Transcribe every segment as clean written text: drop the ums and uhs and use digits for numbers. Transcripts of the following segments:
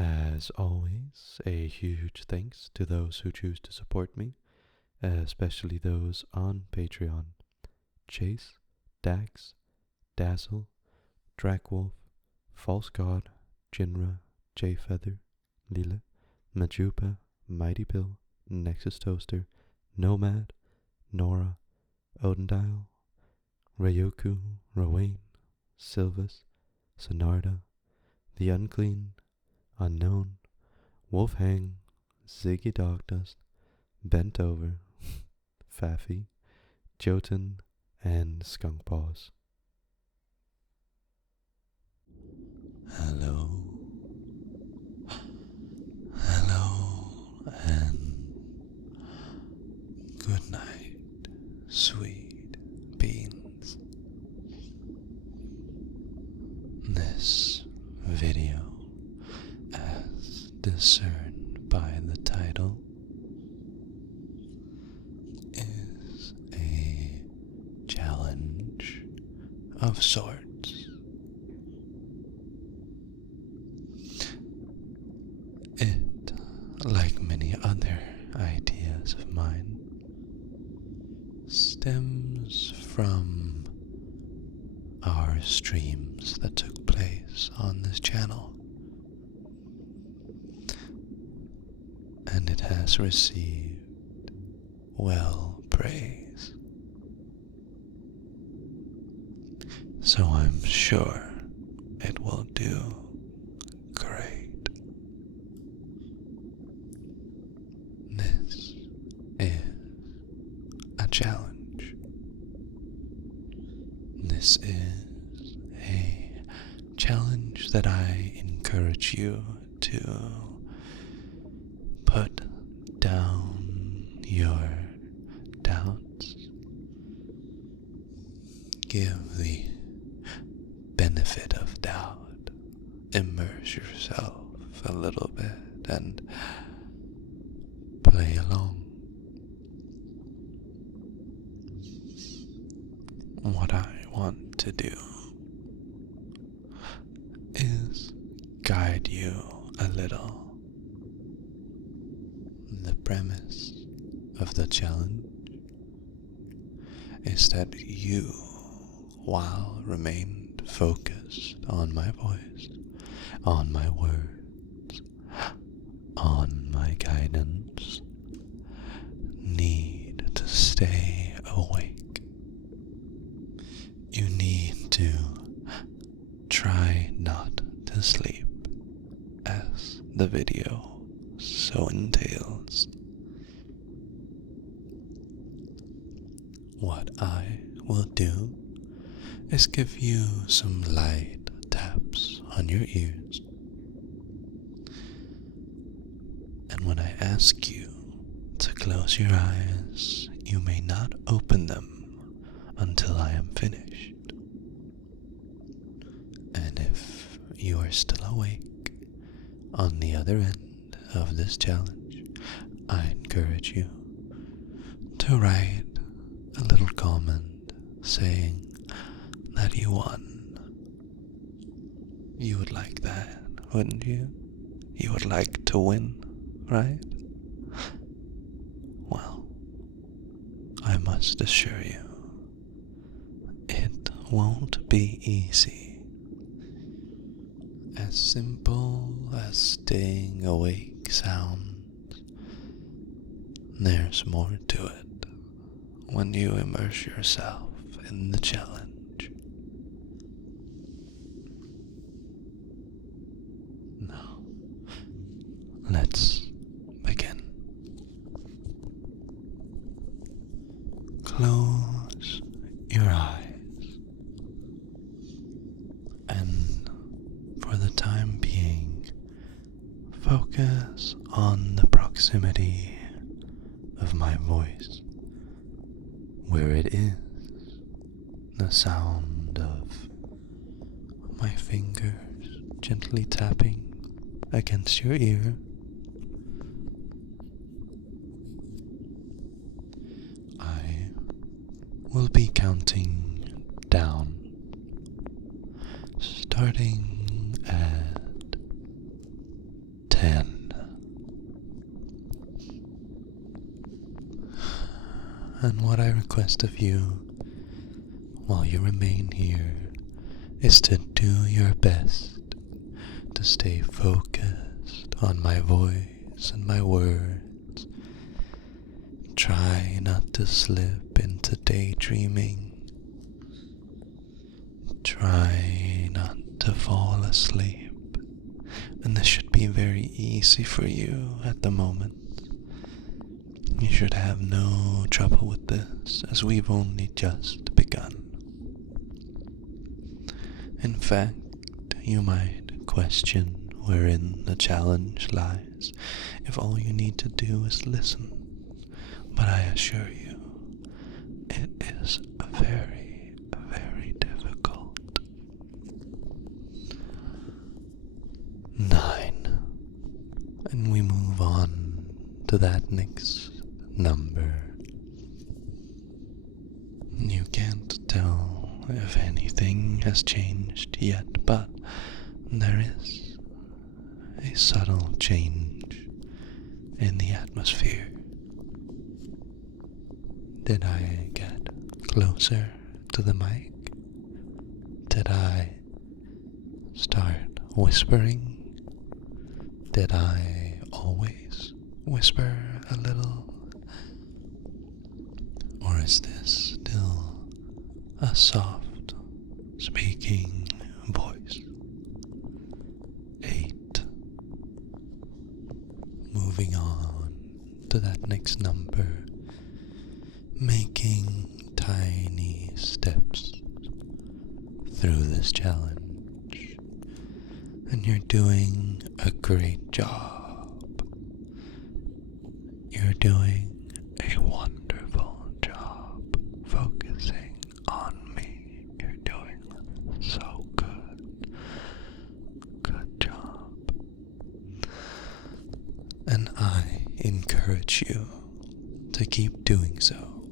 As always, a huge thanks to those who choose to support me, especially those on Patreon. Chase, Dax, Dazzle, Dracwolf, False God, Jinra, Jfeather, Lila, Majupa, Mighty Bill, Nexus Toaster, Nomad, Nora, Odendile, Ryoku, Rowain, Sylvis, Sonarda, The Unclean, Unknown, Wolfhang, Ziggy Dogdust, Bent Over, Faffy, Jotun, and Skunk Paws. Hello, and good night, sweet beans. This video, as discerned by the title, is a challenge of sorts. It, like many other ideas of mine, stems from our streams that took place on this channel, and it has received well praise. So I'm sure it will do great. This is a challenge. This is a challenge that I encourage you to put down your doubts. Give the benefit of doubt. Immerse yourself a little bit and play along. What I want to do is guide you a little. The premise of the challenge is that you, while remained focused on my voice, on my words, on my guidance, need to stay awake. You need to try not to sleep, as the video so entails. What I will do is give you some light taps on your ears, and when I ask you to close your eyes, you may not open them until I am finished. And if you are still awake on the other end of this challenge, I encourage you to write a little comment saying that you won. You would like that, wouldn't you? You would like to win, right? Well, I must assure you, it won't be easy. As simple as staying awake sounds, there's more to it when you immerse yourself in the challenge. Now, let's begin. Close your eyes, and for the time being, focus on the proximity of my voice, where it is, the sound of my fingers gently tapping against your ear. I will be counting down, starting at 10. And what I request of you while you remain here is to do your best to stay focused on my voice and my words. Try not to slip into daydreaming. Try not to fall asleep. And this should be very easy for you at the moment. You should have no trouble with this, as we've only just begun. In fact, you might question wherein the challenge lies if all you need to do is listen. But I assure you, it is very, very difficult. 9. And we move on to that next number. You can't tell if anything has changed yet, but there is a subtle change in the atmosphere. Did I get closer to the mic? Did I start whispering? Did I always whisper a little? Or is this still a soft speaking voice? 8. Moving on to that next number, making tiny steps through this challenge, and you're doing a great job. You're doing a wonderful job focusing on me. You're doing so good. Good job. And I encourage you to keep doing so.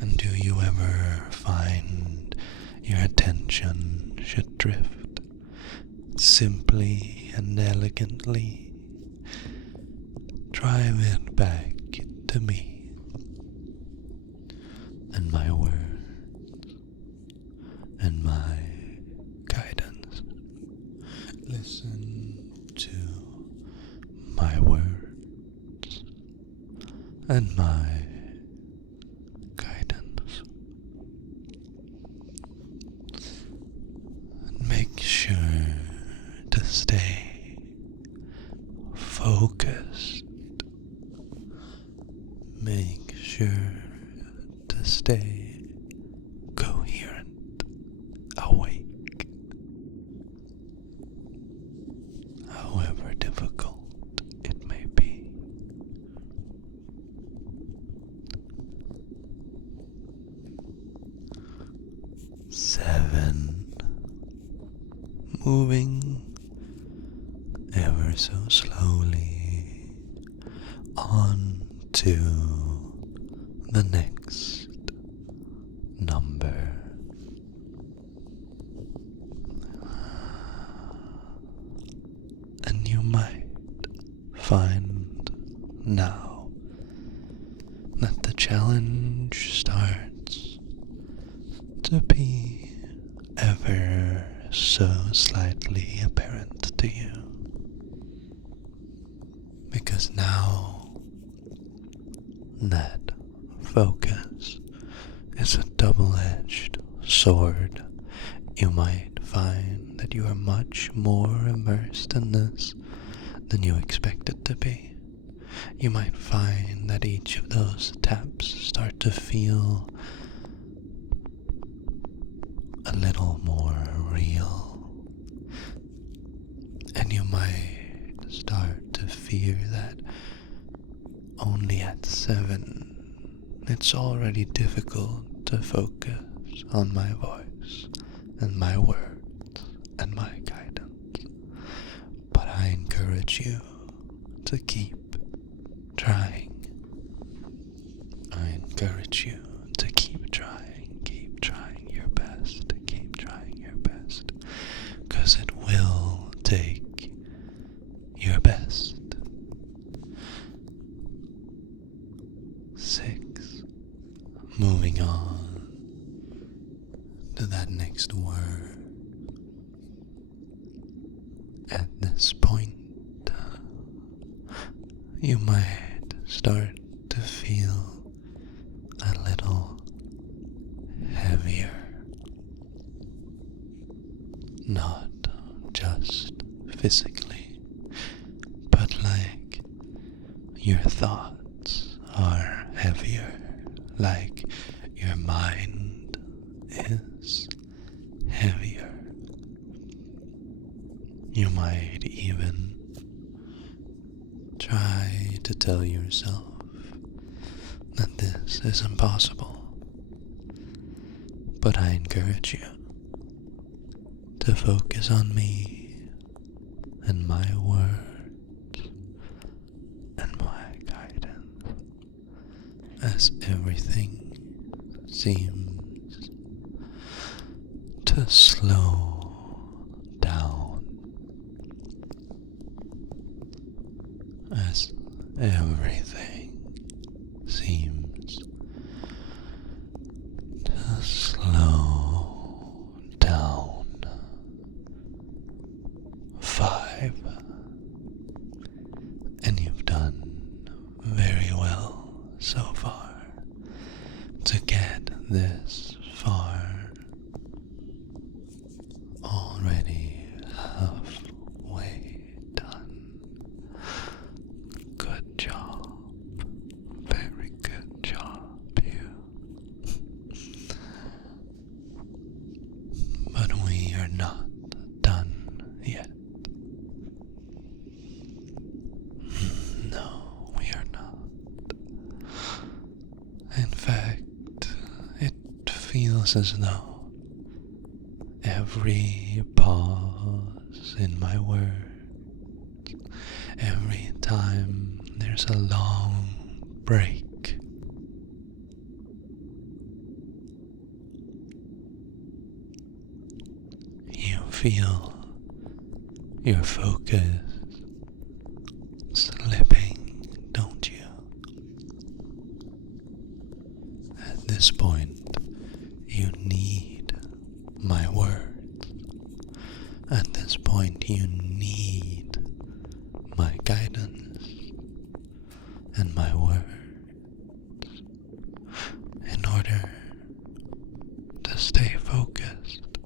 And do you ever find your attention should drift simply and elegantly? Drive it back to me and my words and my guidance. Listen to my words and my guidance. And make sure to stay focused. Make sure to stay coherent, awake, however difficult it may be. 7. Moving ever so slowly on to the next number. And you might find now that the challenge starts to be ever so slightly apparent to you. Because now that focus is a double-edged sword. You might find that you are much more immersed in this than you expected to be. You might find that each of those taps start to feel a little more real. And you might start to fear that only at 7 it's already difficult to focus on my voice and my words and my guidance. But I encourage you to keep trying. I encourage you to keep trying your best, keep trying your best, because it will take At this point, you might start to feel a little heavier. Not just physically, but like your thoughts are heavier, like your mind is heavier. You might even try to tell yourself that this is impossible, but I encourage you to focus on me and my words and my guidance as everything seems to slow down, as everything seems to slow down. 5. And you've done very well so far to get this far. Already halfway done. Good job. Very good job, you. But we are not done yet. No, we are not. In fact, it feels as though every pause in my words, every time there's a long break, you feel your focus slipping, don't you? At this point, you need my words. At this point, you need my guidance and my words in order to stay focused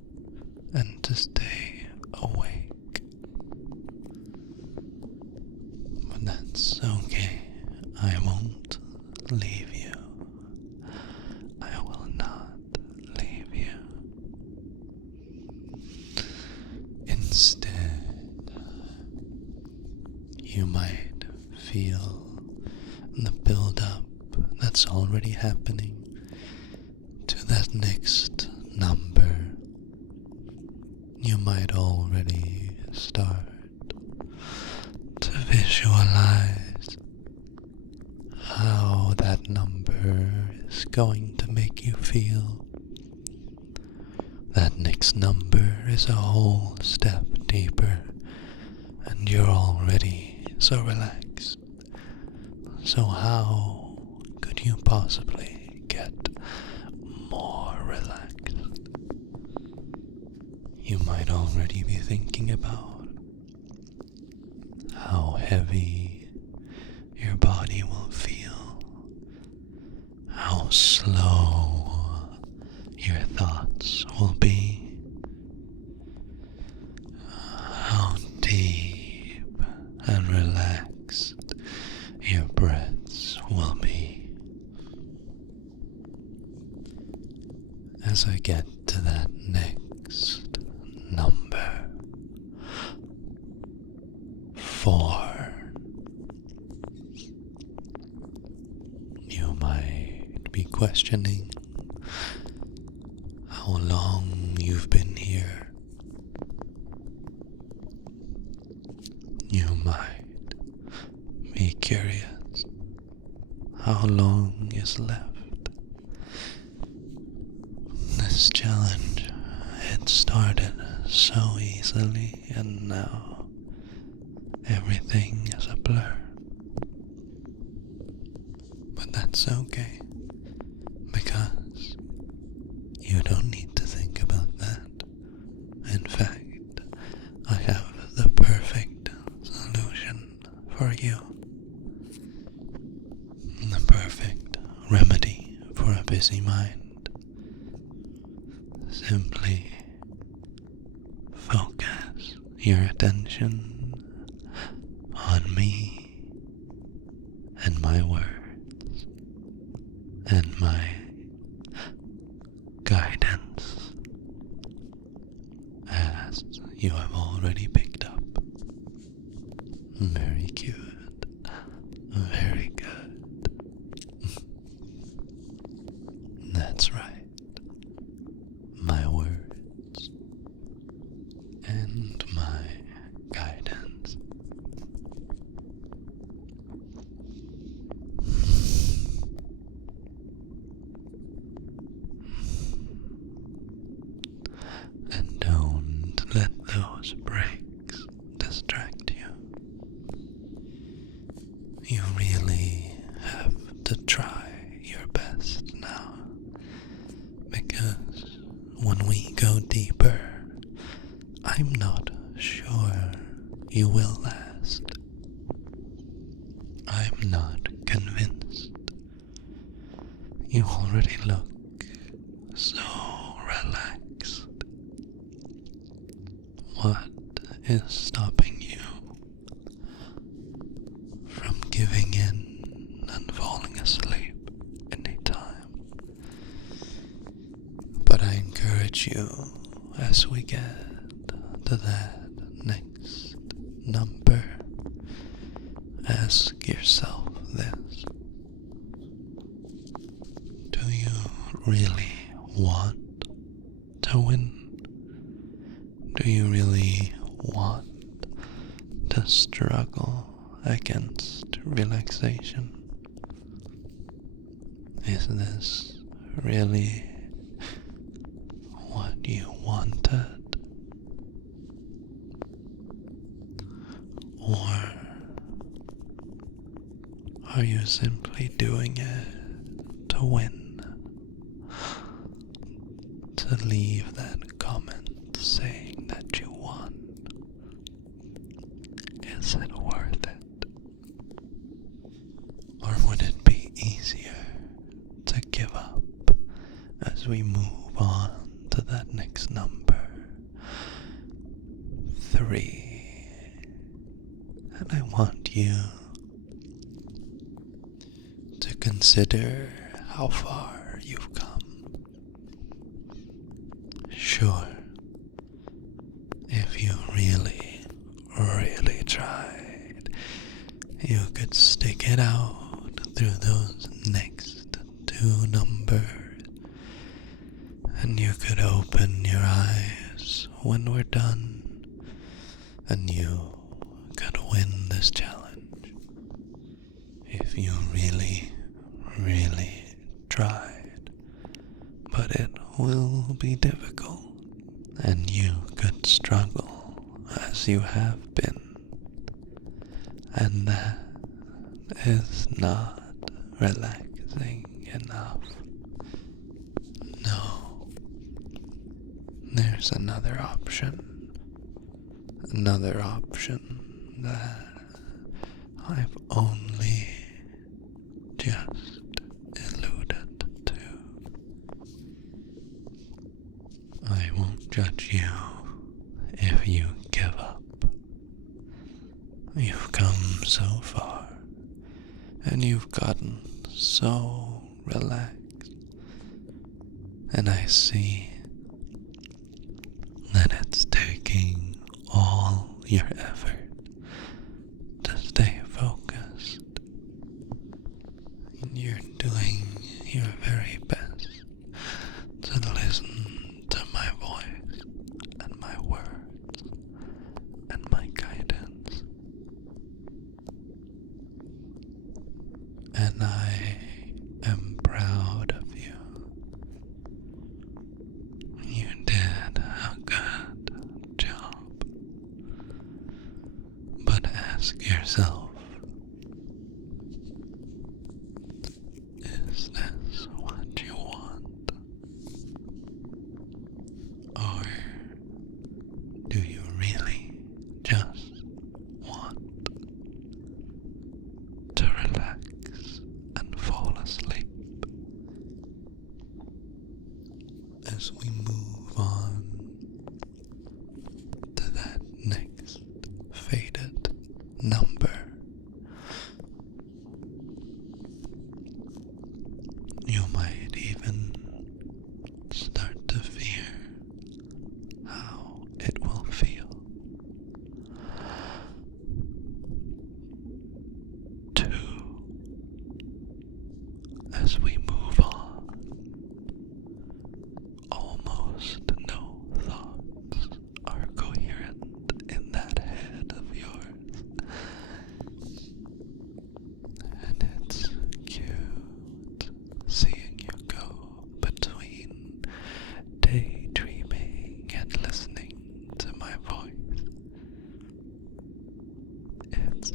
and to stay awake. But that's okay. I won't leave you. I will not leave you. Instead, you might feel the build-up that's already happening to that next number. You might already start to visualize how that number is going to make you feel. That next number is a whole step deeper, and you're already so relaxed. So how could you possibly get more relaxed? You might already be thinking about how heavy your body will feel, how slow your thoughts will be, how deep and relaxed your breaths will be. As I get to that next number, 4, you might be questioning how long you've been here. You might be curious how long is left. This challenge, it started so easily, and now everything is a blur. But that's okay, because you don't need to think about that. In fact, I have the perfect for you. The perfect remedy for a busy mind. Simply focus your attention on me and my words and my guidance, as you have already picked up. Very cute. Very good. That's right. My words and my guidance. And don't let those breaks distract you. You really have to try your best now, because when we go deeper, I'm not sure you will last. I'm not convinced. You already look so relaxed. What is stopping you from giving in and falling asleep anytime? But I encourage you, as we get to that next number, ask yourself this: do you really want to win? Do you really want to struggle against relaxation? Is this really what you wanted? Or are you simply doing it to win? To leave that comment saying that you won? Is it worth it? Or would it be easier to give up as we move on to that next number? 3. And I want you to consider how far you've come. Sure, if you really, really tried, you could stick it out through those next 2 numbers, and you could open your eyes when we're done, and you could win this challenge if you really, really tried. But it will be difficult, and you could struggle as you have been, and that is not relaxing enough. No, there's another option that I've only just alluded to. I won't judge you if you give up. You've come so far, and you've gotten so relaxed, and I see that it's taking all your effort to stay focused, and you're doing your very best to listen to my voice and my words and my guidance. And I am proud of you. You did a good job. But ask yourself, is this what you want? Or do you really just want number. You might even start to fear how it will feel to, as we move on, almost no thoughts are coherent in that head of yours, and it's cute seeing you go between daydreaming and listening to my voice. It's